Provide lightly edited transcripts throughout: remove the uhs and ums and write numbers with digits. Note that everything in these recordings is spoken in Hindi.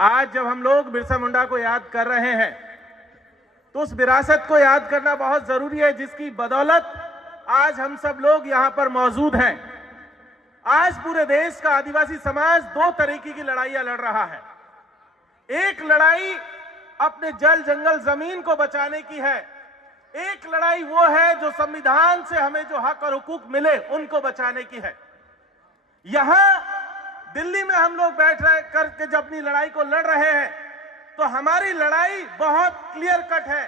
आज जब हम लोग बिरसा मुंडा को याद कर रहे हैं तो उस विरासत को याद करना बहुत जरूरी है, जिसकी बदौलत आज हम सब लोग यहां पर मौजूद हैं। आज पूरे देश का आदिवासी समाज दो तरीके की लड़ाइयां लड़ रहा है। एक लड़ाई अपने जल जंगल जमीन को बचाने की है, एक लड़ाई वो है जो संविधान से हमें जो हक और हुकूक मिले उनको बचाने की है। यहां दिल्ली में हम लोग बैठ रहे करके जब अपनी लड़ाई को लड़ रहे हैं तो हमारी लड़ाई बहुत क्लियर कट है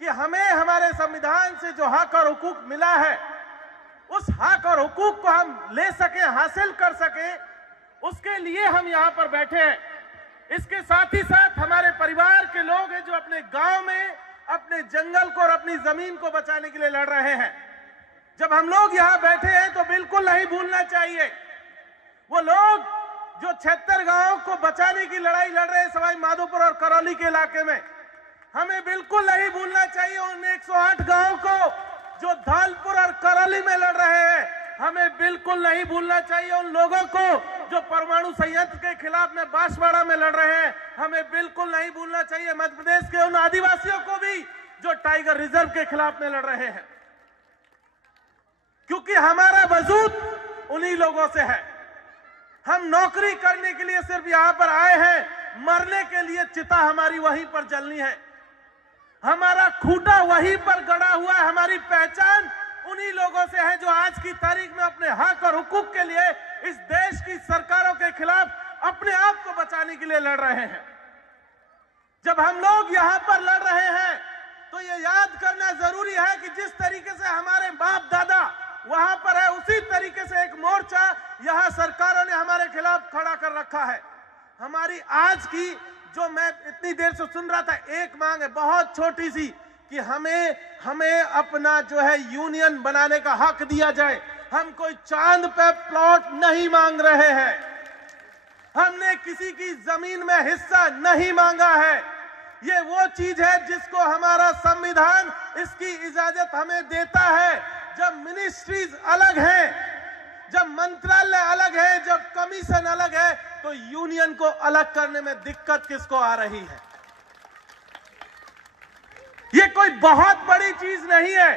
कि हमें हमारे संविधान से जो हक और हुकूक मिला है उस हक और हुकूक को हम ले सके, हासिल कर सके, उसके लिए हम यहां पर बैठे हैं। इसके साथ ही साथ हमारे परिवार के लोग हैं जो अपने गांव में अपने जंगल को और अपनी जमीन को बचाने के लिए लड़ रहे हैं। जब हम लोग यहां बैठे हैं तो बिल्कुल नहीं भूलना चाहिए वो लोग जो 76 गांवों को बचाने की लड़ाई लड़ रहे हैं सवाई माधोपुर और करौली के इलाके में। हमें बिल्कुल नहीं भूलना चाहिए उन 108 गांवों को जो धौलपुर और करौली में लड़ रहे हैं। हमें बिल्कुल नहीं भूलना चाहिए उन लोगों को जो परमाणु संयंत्र के खिलाफ में बांसवाड़ा में लड़ रहे हैं। हमें बिल्कुल नहीं भूलना चाहिए मध्य प्रदेश के उन आदिवासियों को भी जो टाइगर रिजर्व के खिलाफ में लड़ रहे हैं, क्योंकि हमारा वजूद उन्हीं लोगों से है। हम नौकरी करने के लिए सिर्फ यहां पर आए हैं, मरने के लिए चिता हमारी वहीं पर जलनी है। हमारा खूंटा वहीं पर गड़ा हुआ है। हमारी पहचान उन्हीं लोगों से है जो आज की तारीख में अपने हक और हुकूक के लिए इस देश की सरकारों के खिलाफ अपने आप को बचाने के लिए लड़ रहे हैं। जब हम लोग यहां पर लड़ रहे हैं तो ये याद करना जरूरी है कि जिस तरीके से हमारे बाप दादा वहां पर है उसी तरीके से एक मोर्चा यहां सरकारों ने हमारे खिलाफ खड़ा कर रखा है। हमारी आज की जो मैं इतनी देर से सुन रहा था एक मांग है बहुत छोटी सी कि हमें अपना जो है यूनियन बनाने का हक दिया जाए। हम कोई चांद पे प्लॉट नहीं मांग रहे हैं, हमने किसी की जमीन में हिस्सा नहीं मांगा है। ये वो चीज है जिसको हमारा संविधान इसकी इजाजत हमें देता है। जब मिनिस्ट्रीज अलग हैं, जब मंत्रालय अलग है, जब कमीशन अलग है, तो यूनियन को अलग करने में दिक्कत किसको आ रही है? ये कोई बहुत बड़ी चीज नहीं है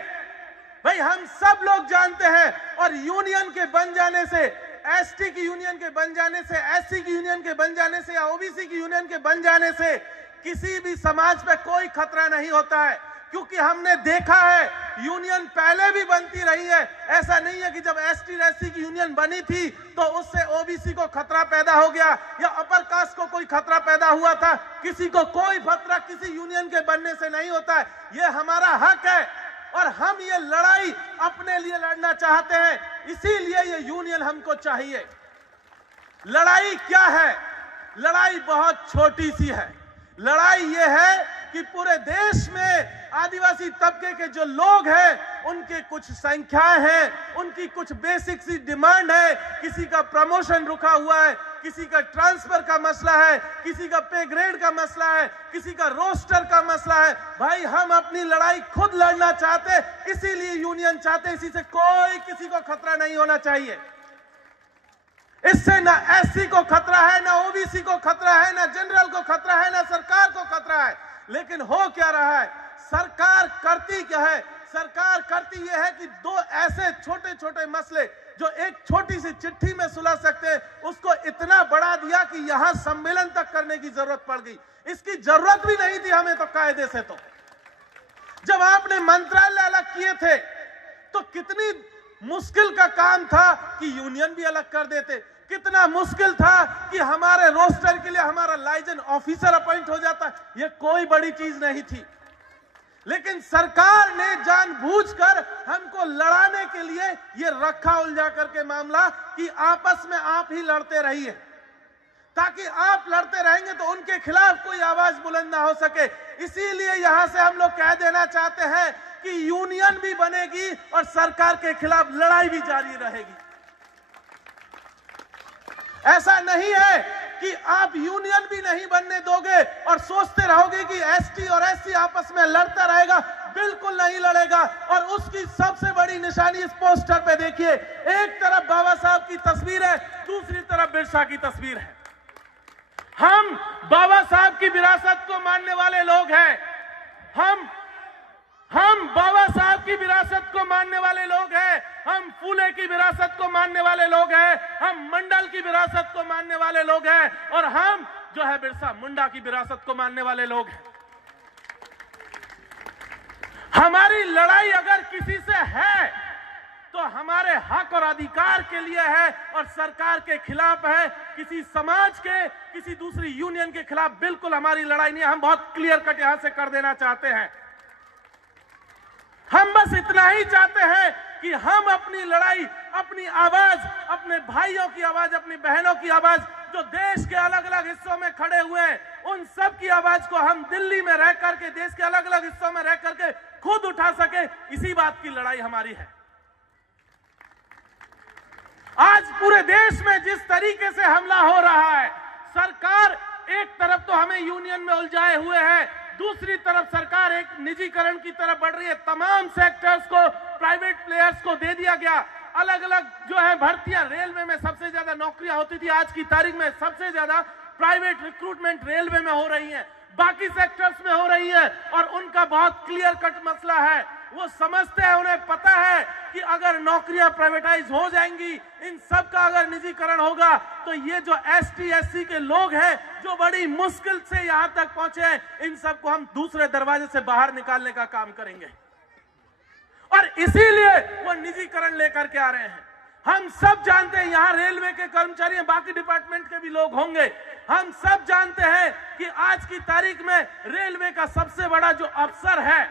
भाई, हम सब लोग जानते हैं। और यूनियन के बन जाने से, एसटी की यूनियन के बन जाने से, एससी की यूनियन के बन जाने से या ओबीसी की यूनियन के बन जाने से किसी भी समाज पे कोई खतरा नहीं होता है, क्योंकि हमने देखा है यूनियन पहले भी बनती रही है। ऐसा नहीं है कि जब एसटी एससी की यूनियन बनी थी तो उससे ओबीसी को खतरा पैदा हो गया या अपर कास्ट को कोई खतरा पैदा हुआ था। किसी को कोई खतरा किसी यूनियन के बनने से नहीं होता है। ये हमारा हक है और हम ये लड़ाई अपने लिए लड़ना चाहते हैं, इसीलिए ये यूनियन हमको चाहिए। लड़ाई क्या है? लड़ाई बहुत छोटी सी है। लड़ाई ये है कि पूरे देश में आदिवासी तबके के जो लोग हैं उनके कुछ संख्याएं हैं, उनकी कुछ बेसिक सी डिमांड है। किसी का प्रमोशन रुका हुआ है, किसी का ट्रांसफर का मसला है, किसी का पे ग्रेड का मसला है, किसी का रोस्टर का मसला है। भाई हम अपनी लड़ाई खुद लड़ना चाहते, इसीलिए यूनियन चाहते, इसी से कोई किसी को खतरा नहीं होना चाहिए। इससे ना एससी को खतरा है, ना ओबीसी को खतरा है, ना जनरल को खतरा है, ना सरकार को खतरा है। लेकिन हो क्या रहा है? सरकार करती क्या है? सरकार करती यह है कि दो ऐसे छोटे छोटे मसले जो एक छोटी सी चिट्ठी में सुलझ सकते हैं उसको इतना बढ़ा दिया कि यहां सम्मेलन तक करने की जरूरत पड़ गई। इसकी जरूरत भी नहीं थी हमें तो कायदे से। तो जब आपने मंत्रालय अलग किए थे तो कितनी मुश्किल का काम था कि यूनियन भी अलग कर देते। कितना मुश्किल था कि हमारे रोस्टर के लिए हमारा लाइजन ऑफिसर अपॉइंट हो जाता। यह कोई बड़ी चीज नहीं थी, लेकिन सरकार ने जानबूझकर हमको लड़ाने के लिए यह रखा उलझा करके मामला कि आपस में आप ही लड़ते रहिए, ताकि आप लड़ते रहेंगे तो उनके खिलाफ कोई आवाज बुलंद ना हो सके। इसीलिए यहां से हम लोग कह देना चाहते हैं कि यूनियन भी बनेगी और सरकार के खिलाफ लड़ाई भी जारी रहेगी। ऐसा नहीं है कि आप यूनियन भी नहीं बनने दोगे और सोचते रहोगे कि एसटी और एससी आपस में लड़ता रहेगा। बिल्कुल नहीं लड़ेगा। और उसकी सबसे बड़ी निशानी इस पोस्टर पे देखिए, एक तरफ बाबा साहब की तस्वीर है, दूसरी तरफ बिरसा की तस्वीर है। हम बाबा साहब की विरासत को मानने वाले लोग हैं। हम बाबा साहब की विरासत को मानने वाले लोग हैं। हम फूले की विरासत को मानने वाले लोग हैं। हम मंडल की विरासत को मानने वाले लोग हैं और हम जो है बिरसा मुंडा की विरासत को मानने वाले लोग हैं। हमारी लड़ाई अगर किसी से है तो हमारे हक और अधिकार के लिए है और सरकार के खिलाफ है। किसी समाज के, किसी दूसरी यूनियन के खिलाफ बिल्कुल हमारी लड़ाई नहीं है। हम बहुत क्लियर कट यहां से कर देना चाहते हैं। हम बस इतना ही चाहते हैं कि हम अपनी लड़ाई, अपनी आवाज, अपने भाइयों की आवाज, अपनी बहनों की आवाज, जो देश के अलग अलग हिस्सों में खड़े हुए हैं, उन सब की आवाज को हम दिल्ली में रह करके, देश के अलग अलग हिस्सों में रह करके खुद उठा सके। इसी बात की लड़ाई हमारी है। आज पूरे देश में जिस तरीके से हमला हो रहा है, सरकार एक तरफ तो हमें यूनियन में उलझाए हुए है, दूसरी तरफ सरकार एक निजीकरण की तरफ बढ़ रही है। तमाम सेक्टर्स को, प्राइवेट प्लेयर्स को दे दिया गया। अलग अलग जो है भर्तियां, रेलवे में सबसे ज्यादा नौकरियां होती थी, आज की तारीख में सबसे ज्यादा प्राइवेट रिक्रूटमेंट रेलवे में हो रही है, बाकी सेक्टर्स में हो रही है और उनका बहुत क्लियर कट मसला है। वो समझते हैं, उन्हें पता है कि अगर नौकरियां प्राइवेटाइज हो जाएंगी, इन सब का अगर निजीकरण होगा तो ये जो एसटी एससी के लोग हैं जो बड़ी मुश्किल से यहां तक पहुंचे हैं, इन सबको हम दूसरे दरवाजे से बाहर निकालने का काम करेंगे और इसीलिए वो निजीकरण लेकर के आ रहे हैं। हम सब जानते हैं, यहां रेलवे के कर्मचारी हैं, बाकी डिपार्टमेंट के भी लोग होंगे। हम सब जानते हैं कि आज की तारीख में रेलवे का सबसे बड़ा जो अफसर है,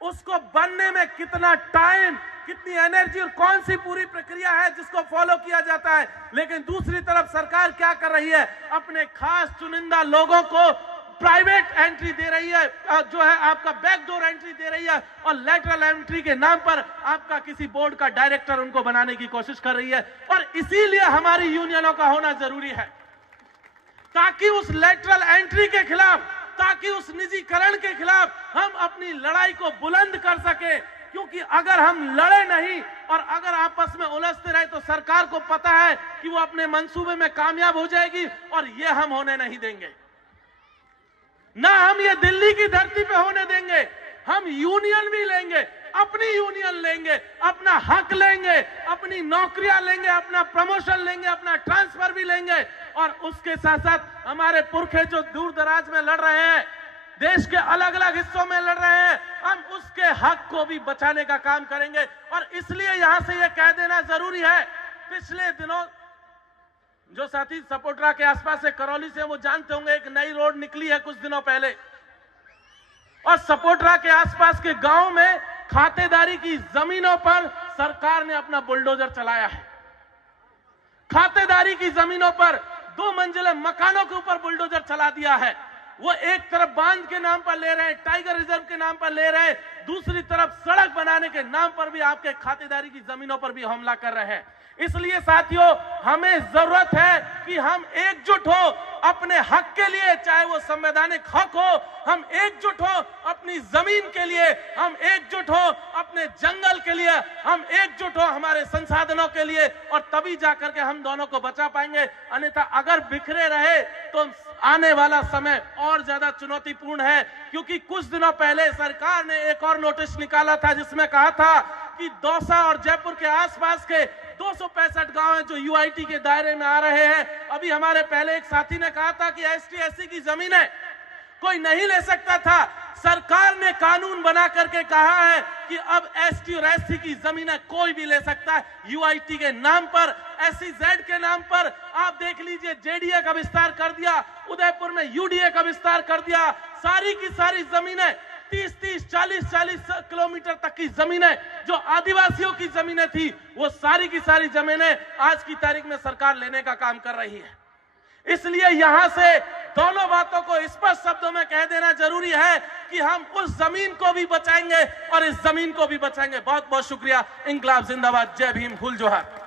उसको बनने में कितना टाइम, कितनी एनर्जी और कौन सी पूरी प्रक्रिया है जिसको फॉलो किया जाता है। लेकिन दूसरी तरफ सरकार क्या कर रही है, अपने खास चुनिंदा लोगों को प्राइवेट एंट्री दे रही है, जो है आपका बैकडोर एंट्री दे रही है और लेटरल एंट्री के नाम पर आपका किसी बोर्ड का डायरेक्टर उनको बनाने की कोशिश कर रही है। और इसीलिए हमारी यूनियनों का होना जरूरी है, ताकि उस लेटरल एंट्री के खिलाफ, ताकि उस निजीकरण के खिलाफ हम अपनी लड़ाई को बुलंद कर सके। क्योंकि अगर हम लड़े नहीं और अगर आपस में उलझते रहे तो सरकार को पता है कि वो अपने मंसूबे में कामयाब हो जाएगी और ये हम होने नहीं देंगे। ना हम ये दिल्ली की धरती पे होने देंगे। हम यूनियन भी लेंगे, अपनी यूनियन लेंगे, अपना हक लेंगे, अपनी नौकरियां लेंगे, अपना प्रमोशन लेंगे, अपना ट्रांसफर भी लेंगे और उसके साथ साथ हमारे पुरखे जो दूर दराज में लड़ रहे हैं, देश के अलग अलग हिस्सों में लड़ रहे हैं, हम उसके हक को भी बचाने का काम करेंगे। और इसलिए यहां से यह कह देना जरूरी है, पिछले दिनों जो साथी सपोटरा के आसपास से, करौली से, वो जानते होंगे एक नई रोड निकली है कुछ दिनों पहले और सपोटरा के आसपास के गांव में खातेदारी की जमीनों पर सरकार ने अपना बुलडोजर चलाया है। खातेदारी की जमीनों पर 2 मंजिले मकानों के ऊपर बुलडोजर चला दिया है। वो एक तरफ बांध के नाम पर ले रहे हैं, टाइगर रिजर्व के नाम पर ले रहे हैं, दूसरी तरफ सड़क बनाने के नाम पर भी आपके खातेदारी की जमीनों पर भी हमला कर रहे हैं। इसलिए साथियों, हमें जरूरत है कि हम एकजुट हो अपने हक के लिए, चाहे वो संवैधानिक हक हो, हम एकजुट हो अपनी जमीन के लिए, हम एकजुट हो अपने जंगल के लिए, हम एकजुट हो हमारे संसाधनों के लिए और तभी जाकर के हम दोनों को बचा पाएंगे। अन्यथा अगर बिखरे रहे तो आने वाला समय और ज्यादा चुनौतीपूर्ण है। क्योंकि कुछ दिनों पहले सरकार ने एक और नोटिस निकाला था जिसमें कहा था कि दौसा और जयपुर के आसपास के 265 गांव हैं जो यूआईटी के दायरे में आ रहे हैं। अभी हमारे पहले एक साथी ने कहा था कि एसटी एससी की जमीन है, कोई नहीं ले सकता था। सरकार ने कानून बना करके कहा है कि अब एसटी और एससी की जमीनें कोई भी ले सकता है, यूआईटी के नाम पर, एसईजेड के नाम पर। आप देख लीजिए, जेडीए का विस्तार कर दिया, उदयपुर में यूडीए का विस्तार कर दिया। सारी की सारी जमीनें 30-30, 40-40 किलोमीटर तक की जमीनें जो आदिवासियों की जमीनें थी, वो सारी की सारी जमीनें आज की तारीख में सरकार लेने का काम कर रही है। इसलिए यहां से दोनों बातों को स्पष्ट शब्दों में कह देना जरूरी है कि हम उस जमीन को भी बचाएंगे और इस जमीन को भी बचाएंगे। बहुत बहुत शुक्रिया। इंकलाब जिंदाबाद। जय भीम। फूल जोहार।